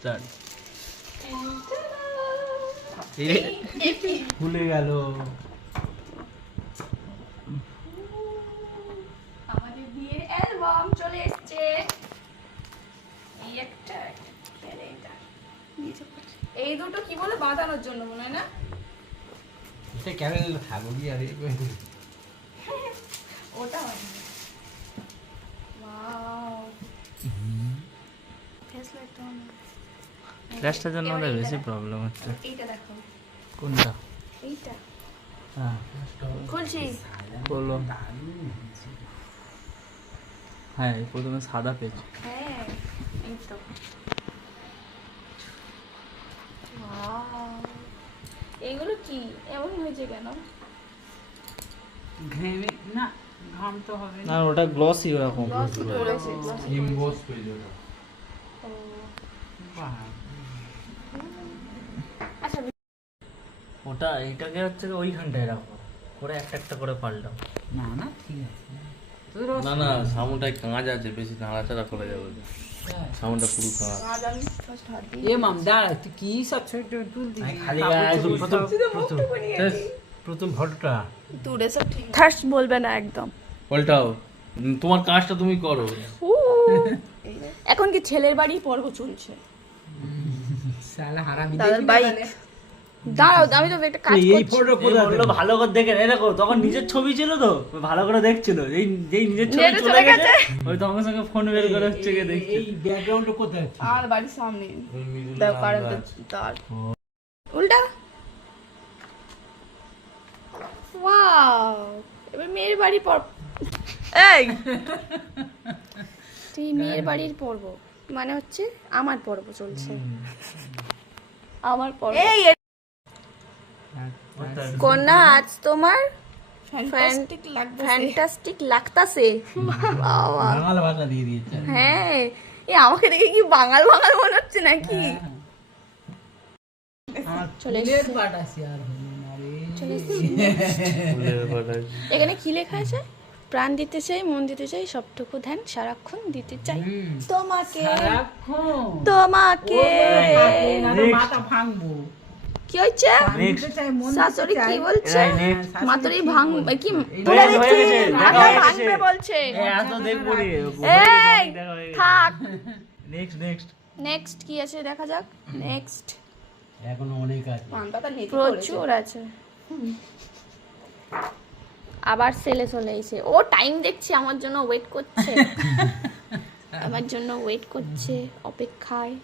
Start. ভুলে গেল আমাদের বিয়ের অ্যালবাম চলে এসেছে। এই একটা এটা এই দুটো কি বলে বাঁধানোর জন্য মনে হয় না? এটা কেমন থাকবো কি আর ওটা হয় না। ওয়াও ফ্ল্যাশলাইট তো না। ফ্ল্যাশটার জন্য ওদের বেশি প্রবলেম হচ্ছে। এইটা দেখো, কোনটা? এইটা হ্যাঁ খুলছি। বলো। হ্যাঁ প্রথমে সাদা পেজ। হ্যাঁ এই তো। ওয়াও এগুলো কি এমন হয়েছে কেন? ঘেমে না, ঘাম তো হবে না ওটা গ্লসি ওরকম। গ্লসি করেছে গ্লসি। ইমবোস পেজ ওটা। ও বাহ, আচ্ছা ওটা এইটাকে হচ্ছে ওইখানটায় রাখো, করে একটা একটা করে পাল্টাও। না না ঠিক আছে। না না সামুটায় কাঁচ আছে, বেশি নাড়াচাড়া করা যাবে না, সামুটা পুরো কাঁচ। আজ আমি ফার্স্ট হাত দিই। এ মাম দাঁড়া, তুই কি সব ছোট তুলতি? খালি প্রথম ফটোটা দূরে সব ঠিক ফার্স্ট বলবে না একদম। পাল্টাও, তোমার কাজটা তুমি করো। এখন কি ছেলের বাড়ি পর্ব চলছে? শালা হারামি দাদার দেখবি না বাইক তাহলে? দাঁড়াও আমি তো একটা কাজ এই করছি। ফটো এ কোথায় বললো ভালো করে দেখে এই দেখো, তখন নিজের ছবি ছিল তো ভালো করে দেখছিল, যেই নিজের ছবি নেটে চলে চলে গেছে গেছে। ওই তখন সঙ্গে ফোন বের করে হচ্ছে গিয়ে দেখছি। এই ব্যাকগ্রাউন্ডটা কোথায় আছে? আর বাড়ির সামনে ওই মিডলে দাও আম কারেন্ট গাছ। তার উল্টা। ওয়াও এবার মেয়ের বাড়ি পর্ব। এই তুই মেয়ের বাড়ির পর্ব মানে হচ্ছে আমার পর্ব চলছে, আমার পর্ব। এই কন্যা আজ তোমার ফ্যান্টাস্টিক লাগতাছে। বাবা বাংলা ভাষা দিয়ে দিয়েছে। হ্যাঁ এই আমাকে দেখে কি বাঙাল বাঙাল মনে হচ্ছে নাকি? চলে ফুলের এসেছে। পাট আছে আর হলো না রে। চলে এসেছে। ফুলের পাতা আছে। এখানে কি লেখা আছে? প্রাণ দিতে চাই, মন দিতে চাই, সবটুকু ধ্যান সারাক্ষণ দিতে চাই তোমাকে, সারাক্ষণ। তোমাকে। না তো মাথা ভাঙবো। কি হচ্ছে? দিতে চাই, মন দিতে শাশুড়ি চাই। কি বলছে? এই next। মাতুরি ভাঙ কি হয়ে তুলে গেছে, দিচ্ছি, হয়ে গেছে, মাথা হয়ে গেছে। ভাঙবে বলছে। এত দেখবো রে। এই থাক। Next next. নেক্সট কি আছে দেখা যাক। নেক্সট এখনো অনেক আছে। প্রচুর আছে। আবার সেলে চলে এসে ও টাইম দেখছে, আমার জন্য ওয়েট করছে, আমার জন্য ওয়েট করছে অপেক্ষায়।